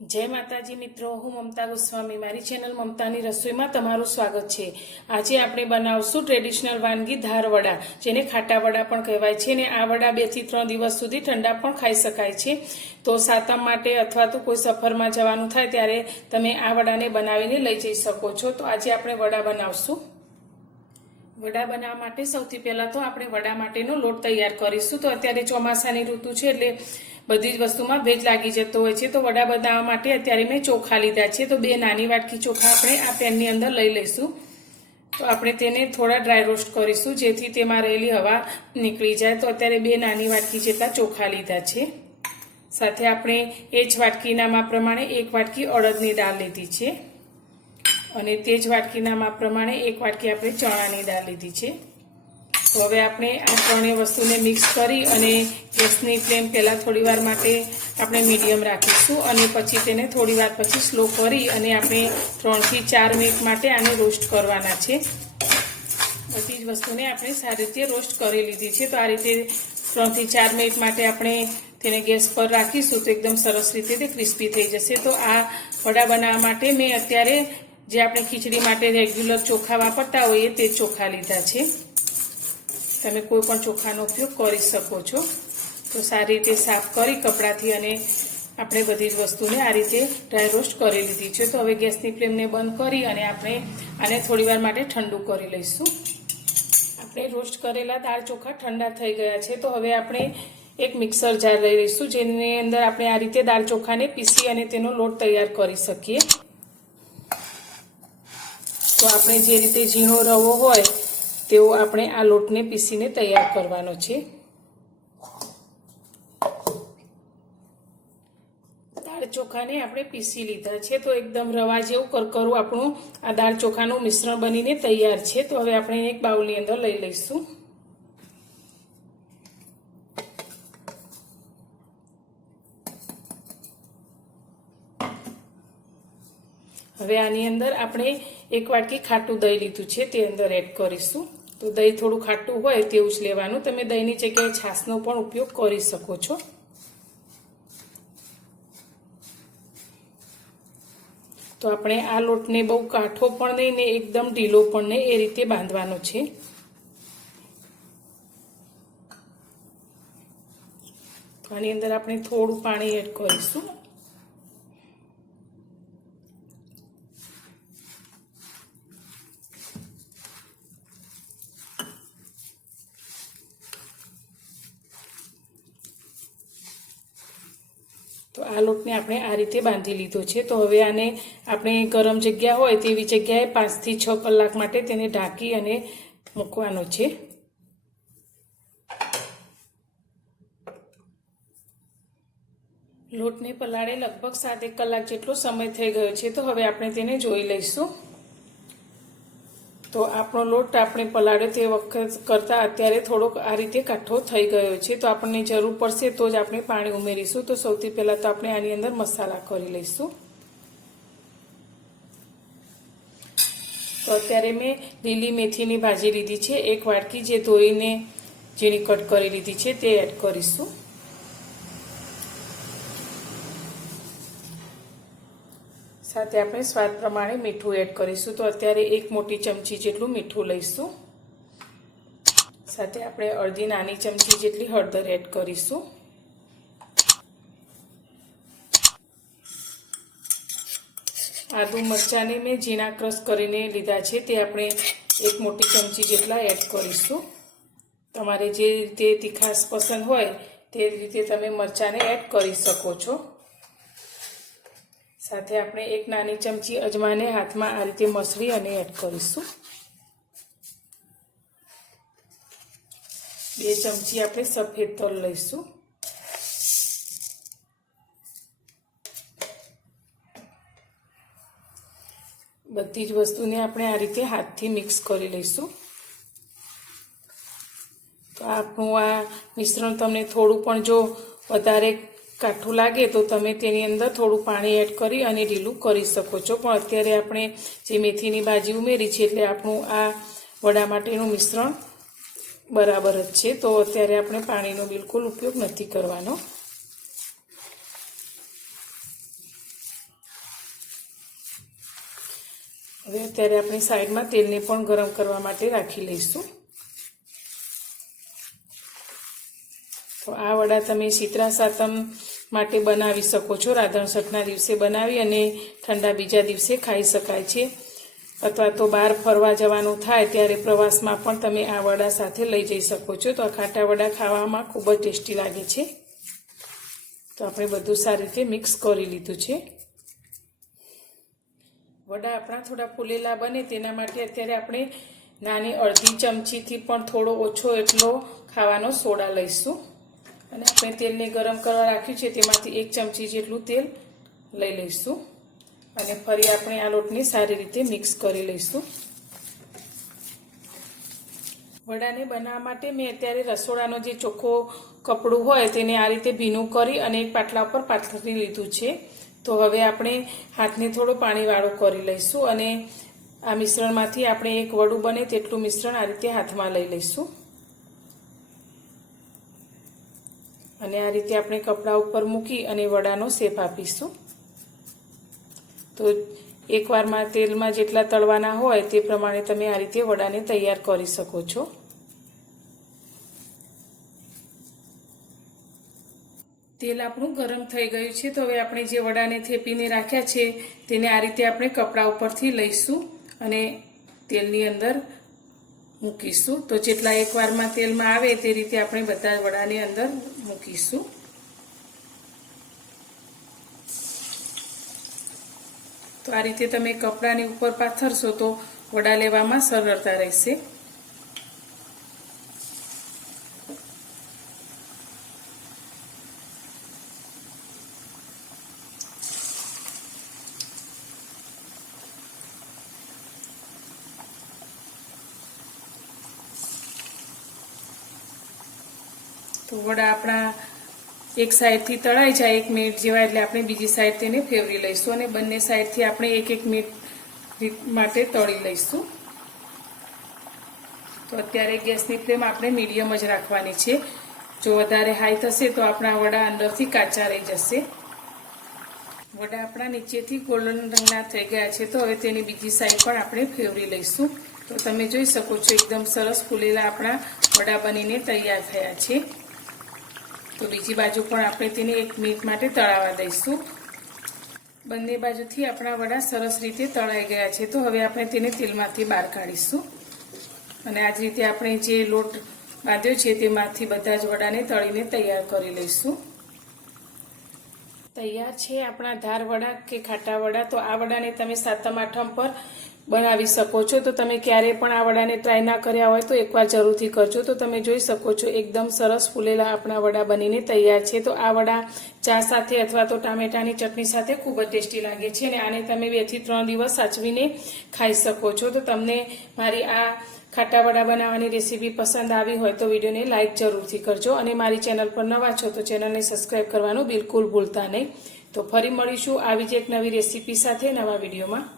जय माताजी मित्रों, हूँ ममता गोस्वामी। मारी चेनल ममतानी रसोई में तमारुं स्वागत छे। आजे आपणे बनावशुं ट्रेडिशनल वानगी धार वड़ा, जेने खाटा वड़ा पण कहेवाय छे ने आ वड़ा 2 થી 3 દિવસ सुधी ठंडा पण खाई शकाय छे। तो सातम माटे अथवा तो कोई सफर में जवानुं थाय त्यारे तमे आ वड़ाने बनावीने लई जई शको छो। तो आज आपणे वड़ा बनावशुं। वड़ा बनाववा माटे सौथी पहेला तो आपणे वड़ा माटेनो लोट तैयार करीशुं। तो अत्यारे ચોમાસાની ઋતુ छे એટલે बधी ज वस्तुमां भेज लागी जतो होय छे। तो वड़ा बनाववा माटे अत्यारे मैं चोखा लीधा छे। तो 2 नानी वाटकी चोखा आपणे आ पेननी अंदर लई लईशुं। तो आपणे तेने थोड़ा ड्राय रोस्ट करीशुं जेथी तेमां रहेली हवा निकળી जाए। तो अत्यारे 2 नानी वाटकी जेटला चोखा लीधा छे। साथे आपणे ए ज वाटकीना माप प्रमाणे 1 वाटकी अड़दनी दाळ लीधी छे અને તે જ વાટકીના માપ પ્રમાણે 1 વાટકી આપણે ચણાની દાળ લીધી છે। તો હવે આપણે આ ત્રણેય વસ્તુને મિક્સ કરી અને ગેસની ફ્લેમ પહેલાં થોડીવાર માટે આપણે મીડિયમ રાખીશું અને પછી તેને થોડીવાર પછી સ્લો કરી અને આપણે 3 થી 4 મિનિટ માટે આને રોસ્ટ કરવાના છે। બધી જ વસ્તુને આપણે સારી રીતે રોસ્ટ કરી લીધી છે। તો આ રીતે 3 થી 4 મિનિટ માટે આપણે તેને ગેસ પર રાખીશું તો એકદમ સરસ રીતે તે ક્રિસ્પી થઈ જશે। તો આ વડા બનાવવા માટે મેં અત્યારે जे आपणे खीचड़ी माटे रेग्युलर चोखा वापरता होईए ते चोखा लीधा छे। तमे कोई पण चोखानो उपयोग करी शको छो। तो सारी रीते साफ करी कपड़ाथी अने आपणे बधी ज वस्तुने आ रीते ड्राय रोस्ट करी लीधी छे। तो हवे गैसनी फ्लेमने बंध करी अने आपणे आने थोड़ीवार माटे ठंडू करी लईशुं। आपणे रोस्ट करेला दाळ चोखा ठंडा थई गया छे। तो हवे आपणे एक मिक्सर जार लई लईशुं जेनी अंदर आपणे आ रीते दाळ चोखाने पीसी अने तेनो लोट तैयार करी शकीए। तो आपणे जे रीते झीणो रवो होय तेवो आपणे आ लोटने पीसीने तैयार करवानो छे। दाळ चोखाने आपणे पीसी लीधा छे। तो एकदम रवा जेवुं करकरुं आपणुं आ दाळ चोखानुं मिश्रण बनीने तैयार छे। तो हवे आपणे एक बाउलनी अंदर लई लईशुं। हवे आनी अंदर आपणे 1 वाटकी खाटू दही लीधुं छे ते अंदर एड करीशुं। तो दही थोड़ुं खाटू होय तेवुं ज लेवानुं। तमे दहीनी जग्याए छासनो पण उपयोग करी शको छो। तो आपणे आ लोटने बहु काठो पण नहीं ने एकदम ढीलो पण नहीं ए रीते बांधवानो छे। तो आनी अंदर आपणे थोड़ुं पाणी एड करीशुं। तो आ लोटने आपणे आ रीते बांधी लीधो छे। तो हवे आने आपणे गरम जग्या होय तेवी जग्याए 5 થી 6 કલાક माटे तेने ढांकी अने मूकवानो छे। लोटने पलाळे लगभग 7 કલાક जेटलो समय थई गयो छे। तो हवे आपणे तेने जोई लईशुं। तो आपणो लोट आपणे पलाळ्यो ते वखत करता अत्यारे थोड़ोक आ रीते काठो थई गयो छे। तो आपणे जरूर पड़शे तो ज आपणे पाणी उमेरीशुं। तो सौथी पहेला तो आपणे आनी अंदर मसाला करी लईशुं। तो अत्यारे मैं લીલી मेथीनी भाजी लीधी छे 1 वाटकी जे धोईने झीणी कट करी लीधी छे ते एड करीशुं। साथे आपणे स्वाद प्रमाणे मीठुं एड करीशुं। तो अत्यारे 1 मोटी चमची जेटલું મીઠું લઈશું। साथे आपणे अर्धी नानी चमची जेटली हळदर एड करीशुं। आदु मरचाने मैं झीणा क्रश करीने लीधा छे ते आपणे 1 मोटी चमची जेटला एड करीशुं। तमारे जे रीते तीखास पसंद होय ते रीते तमे मरचाने एड करी शको छो। साथे आपणे 1 नानी चमची अजमाने हाथमां आ रीते मसळी अने एड करीशुं। 2 चमची आपणे सफेद तल लईशुं। बधी ज वस्तुने आपणे आ रीते हाथथी मिक्स करी लईशुं। तो आपणुं आ मिश्रण तमने थोड़ुं पण जो वधारे काठું लागे तो तमे तेनी अंदर थोड़ुं पाणी एड करी अने ढीलुं करी शको छो। पण अत्यारे आपणे जे मेथीनी भाजी उमेरी छे એટલે આપણું આ વડા માટેનું મિશ્રણ बराबर ज छे। तो अत्यारे आपणे पाणीनो बिलकुल उपयोग नथी करवानो। હવે અત્યારે આપણે સાઈડમાં તેલને પણ ગરમ કરવા માટે રાખી લઈશું. તો આ વડા તમે શીતળા સાતમ માટે બનાવી શકો છો. રાધણ છઠના દિવસે બનાવી અને ઠંડા બીજા દિવસે ખાઈ શકાય છે. અથવા તો બહાર ફરવા જવાનું થાય ત્યારે પ્રવાસમાં પણ તમે આ વડા સાથે લઈ જઈ શકો છો. તો આ ખાટા વડા ખાવામાં ખૂબ જ ટેસ્ટી લાગે છે. તો આપણે બધું સારી રીતે મિક્સ કરી લીધું છે. વડા આપણા થોડા ફૂલેલા બને તેના માટે અત્યારે આપણે નાની અડધી ચમચીથી પણ થોડો ઓછો એટલો ખાવાનો સોડા લઈશું. અને આપણે તેલને ગરમ કરવા રાખ્યું છે તેમાંથી 1 ચમચી જેટલું તેલ લઈ લઈશું. અને ફરી આપણે આ લોટને સારી રીતે મિક્સ કરી લઈશું. વડાને બનાવવા માટે મેં અત્યારે રસોડાનો જે ચોખ્ખો કપડું હોય તેને આ રીતે ભીનું કરી અને એક પાટલા ઉપર પાથરી લીધું છે. તો હવે આપણે હાથને થોડું પાણીવાળું કરી લઈશું અને આ મિશ્રણમાંથી આપણે એક વડું બને તેટલું મિશ્રણ આ રીતે હાથમાં લઈ લઈશું. અને આ રીતે આપણે કપડા ઉપર મૂકી અને વડાનો શેપ આપીશું. તો એકવારમાં તેલમાં જેટલા તળવાના હોય તે પ્રમાણે તમે આ રીતે વડાને તૈયાર કરી શકો છો. તેલ આપણું ગરમ થઈ ગયું છે. તો હવે આપણે જે વડાને થેપીને રાખ્યા છે તેને આ રીતે આપણે કપડા ઉપરથી લઈશું અને તેલની અંદર મૂકીશું. તો જેટલા એકવારમાં તેલમાં આવે તે રીતે આપણે બધા વડાને અંદર મૂકીશું. તો આ રીતે તમે કપડાની ઉપર પાથરશો તો વડા લેવામાં સરળતા રહેશે. તો વડા આપણા એક સાઈડથી તળાઈ જાય 1 મિનિટ જેવા એટલે આપણે બીજી સાઈડ તેને ફેરવી લઈશું અને બંને સાઈડથી આપણે 1-1 મિનિટ માટે તળી લઈશું. તો અત્યારે ગેસની ફ્લેમ આપણે મીડિયમ જ રાખવાની છે. જો વધારે હાઈ થશે તો આપણા વડા અંદરથી કાચા રહી જશે. વડા આપણા નીચેથી ગોલ્ડન રંગના થઈ ગયા છે. તો હવે તેની બીજી સાઈડ પણ આપણે ફેરવી લઈશું. તો તમે જોઈ શકો છો એકદમ સરસ ફૂલેલા આપણા વડા બનીને તૈયાર થયા છે. તો બીજી બાજુ પણ આપણે તેને 1 મિનિટ માટે તળાવવા દઈશું. બંને બાજુથી આપણા વડા સરસ રીતે તળાઈ ગયા છે. તો હવે આપણે તેને તેલમાંથી બહાર કાઢીશું અને આ જ રીતે આપણે જે લોટ બાંધ્યો છે તેમાંથી બધા જ વડાને તળીને તૈયાર કરી લઈશું. તૈયાર છે આપણા ધાર વડા કે ખાટા વડા. તો આ વડાને તમે સાતમ આઠમ પર બનાવી શકો છો. તો તમે ક્યારેય પણ આ વડાને ટ્રાય ના કર્યા હોય તો એકવાર જરૂરથી કરજો. તો તમે જોઈ શકો છો એકદમ સરસ ફૂલેલા આપણા વડા બનીને તૈયાર છે. તો આ વડા ચા સાથે અથવા તો ટામેટાની ચટણી સાથે ખૂબ જ ટેસ્ટી લાગે છે અને આને તમે 2 થી 3 દિવસ સાચવીને ખાઈ શકો છો. તો તમને મારી આ ખાટા વડા બનાવવાની રેસીપી પસંદ આવી હોય તો વિડીયોને લાઇક જરૂરથી કરજો અને મારી ચેનલ પર નવા છો તો ચેનલને સબસ્ક્રાઈબ કરવાનું બિલકુલ ભૂલતા નહીં. તો ફરી મળીશું આવી જ એક નવી રેસીપી સાથે નવા વિડીયોમાં.